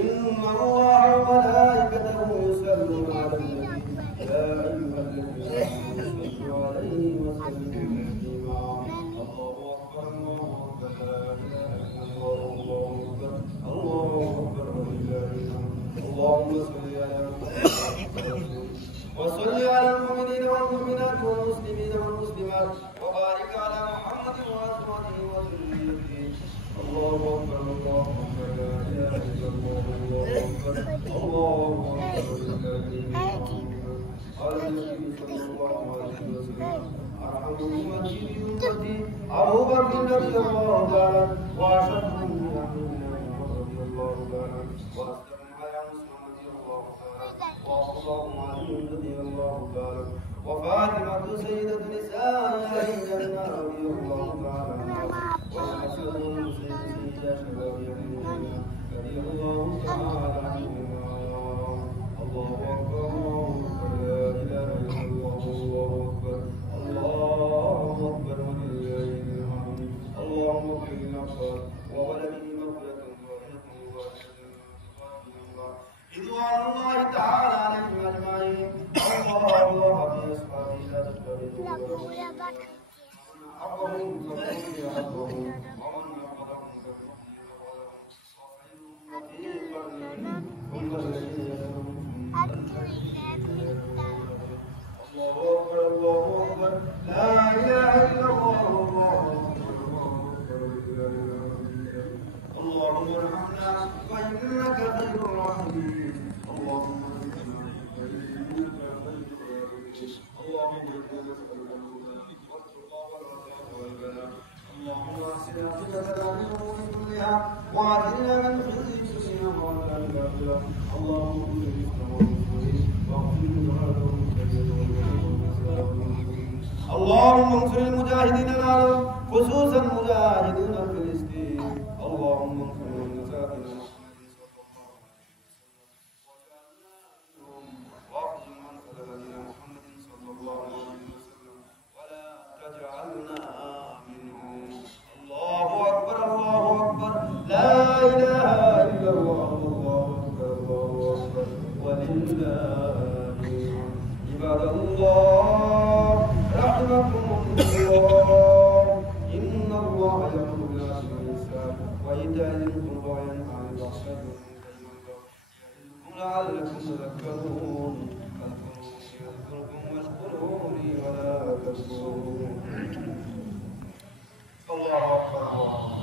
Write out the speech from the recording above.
إن الله وملائكته يصلون على النبي يا أيها الذين آمنوا صلوا عليه وسلموا تسليما الله أكبر الله أكبر لا إله إلا الله الله أكبر الله أكبر ولله الحمد اللهم صل على محمد وصل على المؤمنين والمؤمنات والمسلمين والمسلمات وبارك على محمد وأزواجه وذريته الله أكبر الله أكبر لا إله إلا الله الله أكبر الله أكبر قال النبي صلى الله عليه وسلم أرحم أمتي بأمتي أبو بكر رضي الله تعالى وأشدهم بأمر رضي الله تعالى وأسلمهم على مسلم رضي الله تعالى وأخلاهم علي رضي الله تعالى وفاطمة سيدة نساء أهل الجنة رضي الله تعالى وحسن سيدة شباب يمينها رضي الله تعالى عنهما الله أكبر الله أكبر لا إله إلا الله الله أكبر الله أكبر ولله الحمد اللهم اغفر للأبصار وولده مغفرة رضوان الله تعالى عليهم أجمعين الله الله في أصحابه لا تتبعوا حقهم فقولي حقهم ومن يقرهم ثم الذين يدعون الله أكبر الله أكبر لا إله إلا الله الله أكبر اللهم ارحمنا فإنك خير الراحمين اللهم اللهم اغفر عاقبتنا من الامور كلها واجعلنا من خزي الدنيا وعذاب الاخره اللهم اللهم انصر المجاهدين العرب خصوصا مجاهدون فلسطين اللهم انصر المساكين عباد الله رحمكم الله إن الله يأمر بالعدل والإحسان وإيتاء ذي القربى وينهى عن الفحشاء والمنكر والبغي لعلكم تذكرون يذكركم واشكروني ولا تكفرون الله أكبر